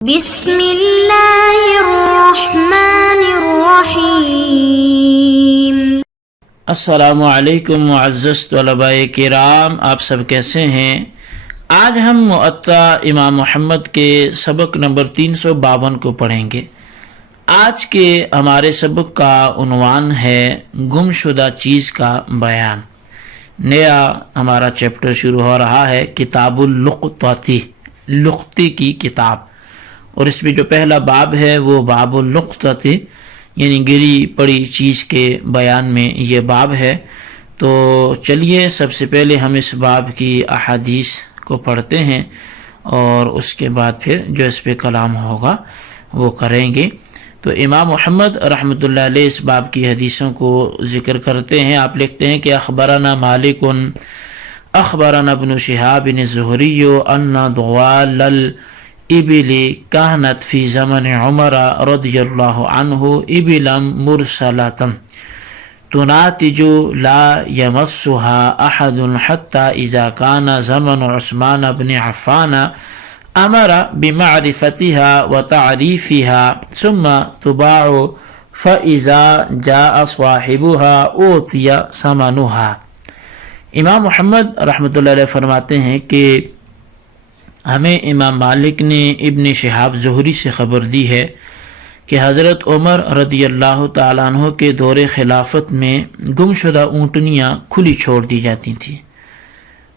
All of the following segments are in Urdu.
بسم اللہ الرحمن الرحیم۔ السلام علیکم معزز طلباء کرام، آپ سب کیسے ہیں؟ آج ہم موطا امام محمد کے سبق نمبر 352 کو پڑھیں گے۔ آج کے ہمارے سبق کا عنوان ہے گم شدہ چیز کا بیان۔ نیا ہمارا چیپٹر شروع ہو رہا ہے، کتاب اللقطہ، لقطے کی کتاب، اور اس میں جو پہلا باب ہے وہ باب اللقطہ یعنی گری پڑی چیز کے بیان میں یہ باب ہے۔ تو چلیے سب سے پہلے ہم اس باب کی احادیث کو پڑھتے ہیں اور اس کے بعد پھر جو اس پہ کلام ہوگا وہ کریں گے۔ تو امام محمد رحمۃ اللہ علیہ اس باب کی حدیثوں کو ذکر کرتے ہیں۔ آپ لکھتے ہیں کہ اخبرنا مالک اخبرنا ابن شہاب الزہری ان ضوال الابل كانت في زمن عمر رضی اللہ عنہ ابلا مرسلة تناتج لا يمسها احد حتى اذا كان زمن عثمان بن عفان امر بمعرفتها وتعريفها ثم تباع فاذا جاء صاحبها اوتي ثمنها۔ امام محمد رحمۃ اللہ علیہ فرماتے ہیں کہ ہمیں امام مالک نے ابن شہاب زہری سے خبر دی ہے کہ حضرت عمر رضی اللہ تعالیٰ عنہ کے دور خلافت میں گم شدہ اونٹنیاں کھلی چھوڑ دی جاتی تھیں۔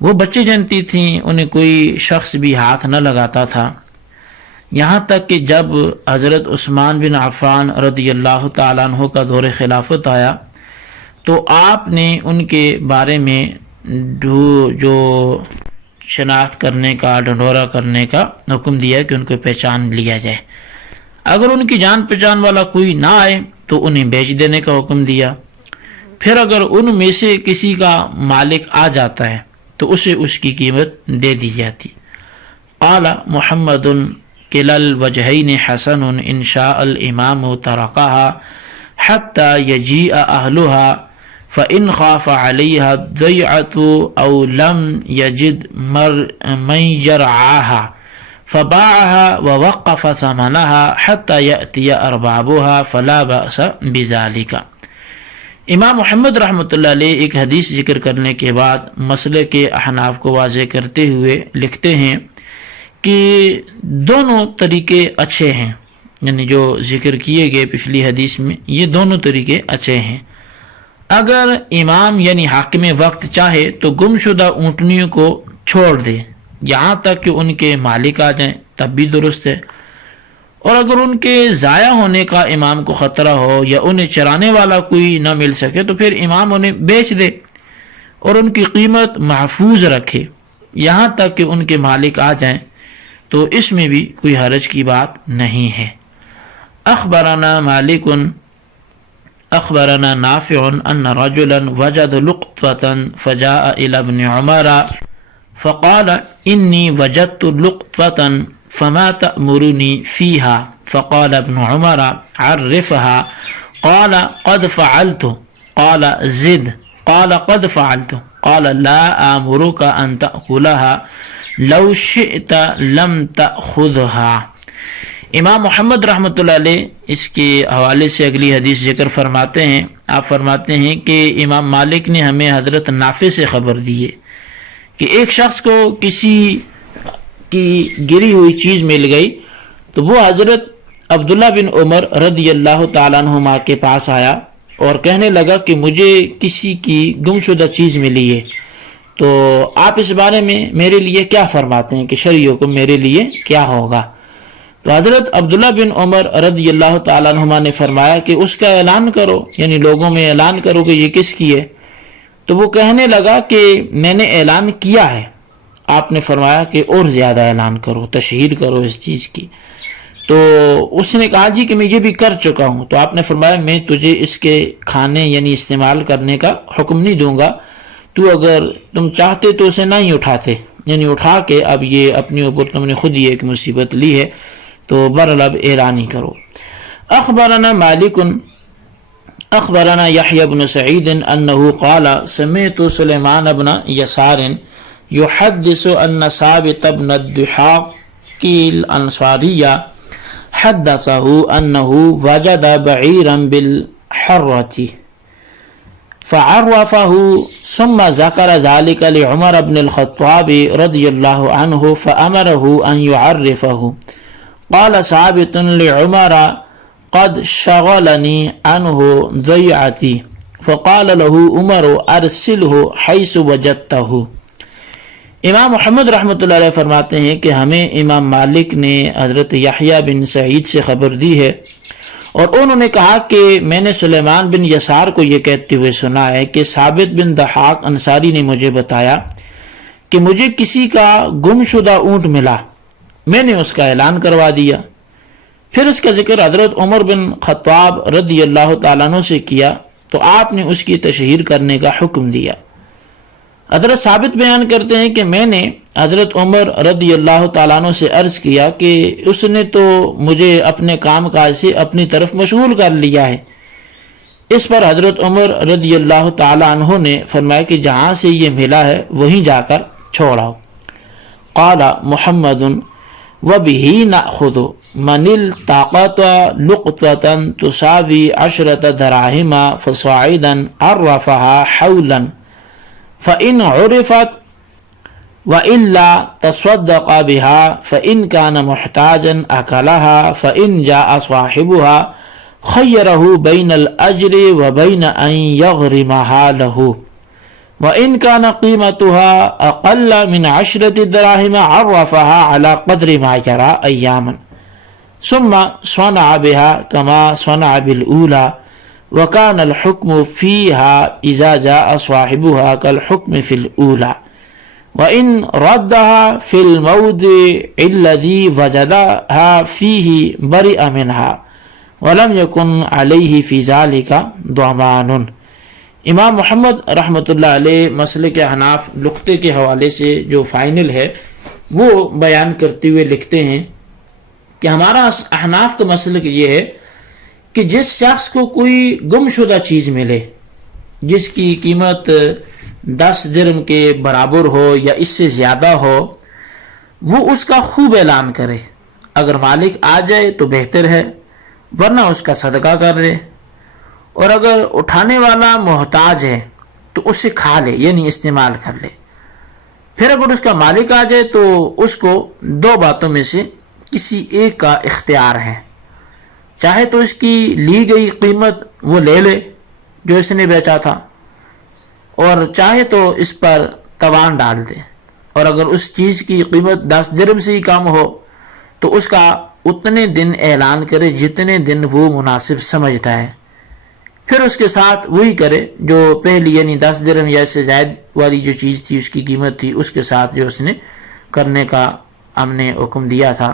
وہ بچے جنتی تھیں، انہیں کوئی شخص بھی ہاتھ نہ لگاتا تھا، یہاں تک کہ جب حضرت عثمان بن عفان رضی اللہ تعالیٰ عنہ کا دور خلافت آیا تو آپ نے ان کے بارے میں جو شناخت کرنے کا، ڈھنڈورا کرنے کا حکم دیا کہ ان کو پہچان لیا جائے۔ اگر ان کی جان پہچان والا کوئی نہ آئے تو انہیں بیچ دینے کا حکم دیا، پھر اگر ان میں سے کسی کا مالک آ جاتا ہے تو اسے اس کی قیمت دے دی جاتی۔ قال محمد کلا الوجہین حسن ان شاء الامام ترکها حتی یجیء اہلها فإن خاف عليها الضيعة أو لم يجد من يرعاها فباعها ووقف ثمنها حتى يأتي أربابها فلا بأس بذلك۔ امام محمد رحمۃ اللہ علیہ ایک حدیث ذکر کرنے کے بعد مسئلے کے احناف کو واضح کرتے ہوئے لکھتے ہیں کہ دونوں طریقے اچھے ہیں، یعنی جو ذکر کیے گئے پچھلی حدیث میں یہ دونوں طریقے اچھے ہیں۔ اگر امام یعنی حاکم وقت چاہے تو گم شدہ اونٹنیوں کو چھوڑ دے یہاں تک کہ ان کے مالک آ جائیں، تب بھی درست ہے، اور اگر ان کے ضائع ہونے کا امام کو خطرہ ہو یا انہیں چرانے والا کوئی نہ مل سکے تو پھر امام انہیں بیچ دے اور ان کی قیمت محفوظ رکھے یہاں تک کہ ان کے مالک آ جائیں، تو اس میں بھی کوئی حرج کی بات نہیں ہے۔ اخبرنا مالک اخبرنا نافع ان رجلا وجد لقطة فجاء الى ابن عمر فقال انی وجدت لقطة فما تأمرني فيها؟ فقال ابن عمر عرفها، قال قد فعلت، قال زد، قال قد فعلت، قال لا آمرك ان تأكلها لو شئت لم تأخذها۔ امام محمد رحمۃ اللہ علیہ اس کے حوالے سے اگلی حدیث ذکر فرماتے ہیں۔ آپ فرماتے ہیں کہ امام مالک نے ہمیں حضرت نافع سے خبر دی ہے کہ ایک شخص کو کسی کی گری ہوئی چیز مل گئی تو وہ حضرت عبداللہ بن عمر رضی اللہ تعالیٰ عنہما کے پاس آیا اور کہنے لگا کہ مجھے کسی کی گم شدہ چیز ملی ہے، تو آپ اس بارے میں میرے لیے کیا فرماتے ہیں کہ شرعی حکم میرے لیے کیا ہوگا؟ تو حضرت عبداللہ بن عمر رضی اللہ تعالیٰ عنہما نے فرمایا کہ اس کا اعلان کرو، یعنی لوگوں میں اعلان کرو کہ یہ کس کی ہے۔ تو وہ کہنے لگا کہ میں نے اعلان کیا ہے۔ آپ نے فرمایا کہ اور زیادہ اعلان کرو، تشہیر کرو اس چیز کی۔ تو اس نے کہا جی کہ میں یہ بھی کر چکا ہوں۔ تو آپ نے فرمایا میں تجھے اس کے کھانے یعنی استعمال کرنے کا حکم نہیں دوں گا، تو اگر تم چاہتے تو اسے نہ ہی اٹھاتے، یعنی اٹھا کے اب یہ اپنے اوپر تم نے خود ہی ایک مصیبت لی ہے، تو برلب اعلان ہی کرو۔ اخبرنا مالک اخبرنا یحیی بن سعید انه قال سمعت سلیمان بن یسار يحدث ان ثابت بن الضحاك الانصاری حدثه أنه وجد بعيرا بالحرة فعرفه ثم ذكر ذلك لعمر بن الخطاب رضي الله عنه فأمره أن يعرفه. قال ثابت لعمر قد شغلني عنه ضيعتي فقال له عمر ارسله حيث وجدته. امام محمد رحمۃ اللہ علیہ فرماتے ہیں کہ ہمیں امام مالک نے حضرت یحییٰ بن سعید سے خبر دی ہے اور انہوں نے کہا کہ میں نے سلیمان بن یسار کو یہ کہتے ہوئے سنا ہے کہ ثابت بن ضحاک انصاری نے مجھے بتایا کہ مجھے کسی کا گم شدہ اونٹ ملا، میں نے اس کا اعلان کروا دیا. پھر اس کا ذکر حضرت عمر بن خطاب رضی اللہ تعالیٰ عنہ سے کیا تو آپ نے اس کی تشہیر کرنے کا حکم دیا. حضرت ثابت بیان کرتے ہیں کہ میں نے حضرت عمر رضی اللہ تعالیٰ عنہ سے عرض کیا کہ اس نے تو مجھے اپنے کام کاج سے اپنی طرف مشغول کر لیا ہے. اس پر حضرت عمر رضی اللہ تعالیٰ عنہ نے فرمایا کہ جہاں سے یہ ملا ہے وہیں جا کر چھوڑاؤ. قال محمد وبه نأخذ من التقط لقطة تساوي 10 دراهم فصاعدا عرفها حولا فإن عرفت وإلا تصدق بها فإن كان محتاجا أكلها فإن جاء صاحبها خيره بين الأجر وبين أن يغرمها له وإن كان قيمتها أقل من 10 دراهم عرفها على قدر ما يرى أياما ثم صنع بها كما صنع بالأولى وكان الحكم فيها إذا جاء صاحبها كالحكم في الأولى وإن ردها في الموضع الذي وجدها فيه برئ منها ولم يكن عليه في ذلك ضمان. امام محمد رحمۃ اللہ علیہ مسلک احناف نقطے کے حوالے سے جو فائنل ہے وہ بیان کرتے ہوئے لکھتے ہیں کہ ہمارا احناف کا مسلک یہ ہے کہ جس شخص کو کوئی گم شدہ چیز ملے جس کی قیمت 10 درہم کے برابر ہو یا اس سے زیادہ ہو وہ اس کا خوب اعلان کرے. اگر مالک آ جائے تو بہتر ہے ورنہ اس کا صدقہ کر دے، اور اگر اٹھانے والا محتاج ہے تو اسے کھا لے یعنی استعمال کر لے. پھر اگر اس کا مالک آ جائے تو اس کو 2 باتوں میں سے کسی ایک کا اختیار ہے، چاہے تو اس کی لی گئی قیمت وہ لے لے جو اس نے بیچا تھا اور چاہے تو اس پر توان ڈال دے، اور اگر اس چیز کی قیمت 10 درہم سے ہی کم ہو تو اس کا اتنے دن اعلان کرے جتنے دن وہ مناسب سمجھتا ہے. پھر اس کے ساتھ وہی کرے جو پہلی یعنی 10 درہم یا اس سے زائد والی جو چیز تھی اس کی قیمت تھی اس کے ساتھ جو اس نے کرنے کا ہم نے حکم دیا تھا،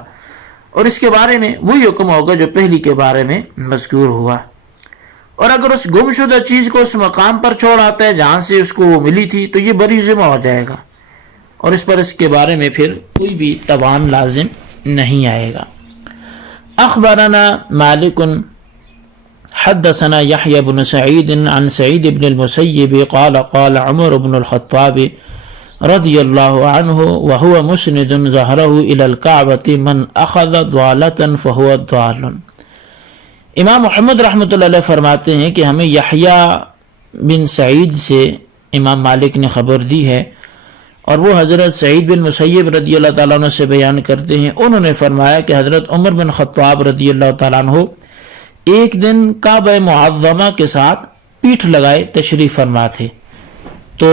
اور اس کے بارے میں وہی حکم ہوگا جو پہلی کے بارے میں مذکور ہوا. اور اگر اس گم شدہ چیز کو اس مقام پر چھوڑ آتا ہے جہاں سے اس کو وہ ملی تھی تو یہ بری ذمہ ہو جائے گا اور اس پر اس کے بارے میں پھر کوئی بھی توان لازم نہیں آئے گا. اخبرنا مالک حدثنا يحيى بن سعيد عن سعيد بن المسيب قال قال عمر بن الخطاب رضي الله عنه وهو مسند ظهره إلى الكعبة من أخذ ضالة فهو ضال. امام محمد رحمۃ اللہ علیہ فرماتے ہیں کہ ہمیں یحییٰ بن سعید سے امام مالک نے خبر دی ہے اور وہ حضرت سعید بن مسیب رضی اللہ تعالیٰ عنہ سے بیان کرتے ہیں. انہوں نے فرمایا کہ حضرت عمر بن خطاب رضی اللہ تعالیٰ عنہ ایک دن کعبہ معظمہ کے ساتھ پیٹھ لگائے تشریف فرما تھے تو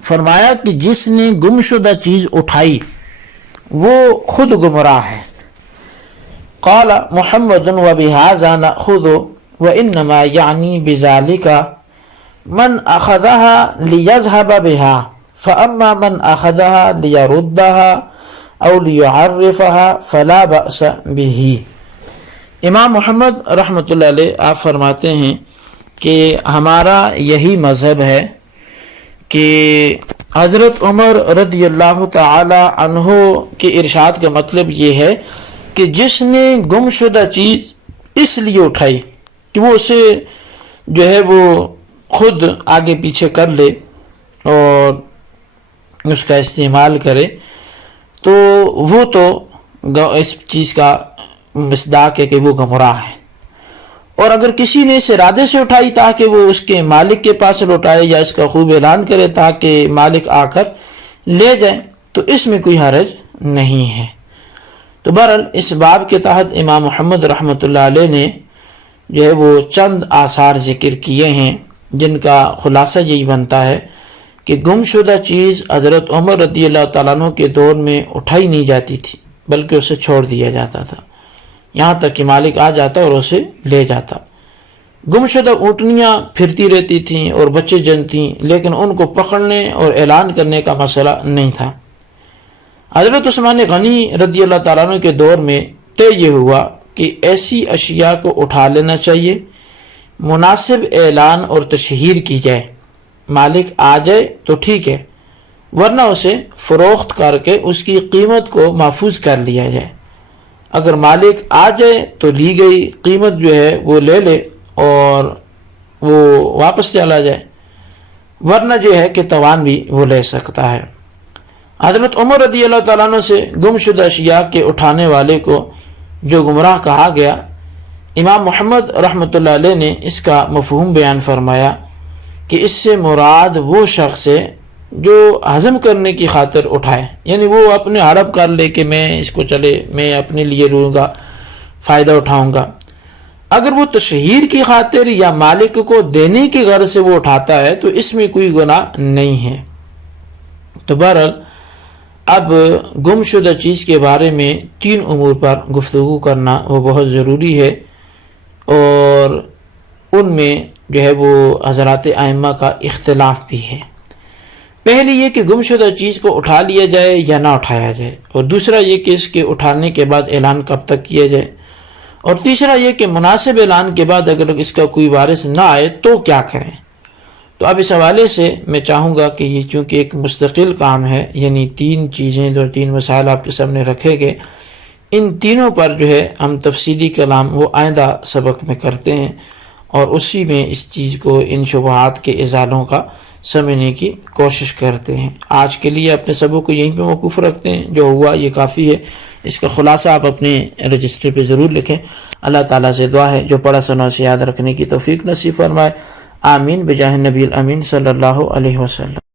فرمایا کہ جس نے گم شدہ چیز اٹھائی وہ خود گمراہ ہے. قال محمد وبهذا نأخذ وإنما يعني بذلك من أخذها ليذهب بها فأما من أخذها ليردها أو ليعرفها فلا بأس به. امام محمد رحمۃ اللہ علیہ آپ فرماتے ہیں کہ ہمارا یہی مذہب ہے کہ حضرت عمر رضی اللہ تعالی عنہ کے ارشاد کا مطلب یہ ہے کہ جس نے گم شدہ چیز اس لیے اٹھائی کہ وہ اسے جو ہے وہ خود آگے پیچھے کر لے اور اس کا استعمال کرے تو وہ تو اس چیز کا مصداق ہے کہ وہ گمراہ ہے، اور اگر کسی نے اس ارادے سے اٹھائی تاکہ وہ اس کے مالک کے پاس لوٹائے یا اس کا خوب اعلان کرے تاکہ مالک آ کر لے جائے تو اس میں کوئی حرج نہیں ہے۔ تو بہرحال اس باب کے تحت امام محمد رحمۃ اللہ علیہ نے جو ہے وہ چند آثار ذکر کیے ہیں، جن کا خلاصہ یہی بنتا ہے کہ گم شدہ چیز حضرت عمر رضی اللہ تعالیٰ عنہ کے دور میں اٹھائی نہیں جاتی تھی، بلکہ اسے چھوڑ دیا جاتا تھا یہاں تک کہ مالک آ جاتا اور اسے لے جاتا۔ گم شدہ اونٹنیاں پھرتی رہتی تھیں اور بچے جنتیں، لیکن ان کو پکڑنے اور اعلان کرنے کا مسئلہ نہیں تھا۔ حضرت عثمان غنی رضی اللہ تعالیٰ عنہ کے دور میں طے یہ ہوا کہ ایسی اشیاء کو اٹھا لینا چاہیے، مناسب اعلان اور تشہیر کی جائے، مالک آ جائے تو ٹھیک ہے، ورنہ اسے فروخت کر کے اس کی قیمت کو محفوظ کر لیا جائے۔ اگر مالک آ جائے تو لی گئی قیمت جو ہے وہ لے لے اور وہ واپس چلا جائے، ورنہ جو ہے کہ توان بھی وہ لے سکتا ہے۔ حضرت عمر رضی اللہ تعالیٰ عنہ سے گم شدہ اشیاء کے اٹھانے والے کو جو گمراہ کہا گیا، امام محمد رحمۃ اللہ علیہ نے اس کا مفہوم بیان فرمایا کہ اس سے مراد وہ شخص ہے جو ہضم کرنے کی خاطر اٹھائے، یعنی وہ اپنے ہڑپ کر لے کہ میں اس کو چلے میں اپنے لیے لوں گا، فائدہ اٹھاؤں گا۔ اگر وہ تشہیر کی خاطر یا مالک کو دینے کی غرض سے وہ اٹھاتا ہے تو اس میں کوئی گناہ نہیں ہے۔ تو بہرحال اب گم شدہ چیز کے بارے میں 3 امور پر گفتگو کرنا وہ بہت ضروری ہے، اور ان میں جو ہے وہ حضرات ائمہ کا اختلاف بھی ہے۔ پہلی یہ کہ گم شدہ چیز کو اٹھا لیا جائے یا نہ اٹھایا جائے، اور دوسرا یہ کہ اس کے اٹھانے کے بعد اعلان کب تک کیا جائے، اور تیسرا یہ کہ مناسب اعلان کے بعد اگر اس کا کوئی وارث نہ آئے تو کیا کریں۔ تو اب اس حوالے سے میں چاہوں گا کہ یہ چونکہ ایک مستقل کام ہے، یعنی 3 چیزیں جو 3 مسائل آپ کے سامنے رکھے گئے، ان تینوں پر جو ہے ہم تفصیلی کلام وہ آئندہ سبق میں کرتے ہیں، اور اسی میں اس چیز کو ان شبہات کے ازالوں کا سمجھنے کی کوشش کرتے ہیں۔ آج کے لیے اپنے سبق کو یہیں پہ موقوف رکھتے ہیں، جو ہوا یہ کافی ہے۔ اس کا خلاصہ آپ اپنے رجسٹر پہ ضرور لکھیں۔ اللہ تعالیٰ سے دعا ہے جو پڑھا سنا اسے یاد رکھنے کی توفیق نصیب فرمائے، آمین بجاہ نبی الامین صلی اللہ علیہ وسلم۔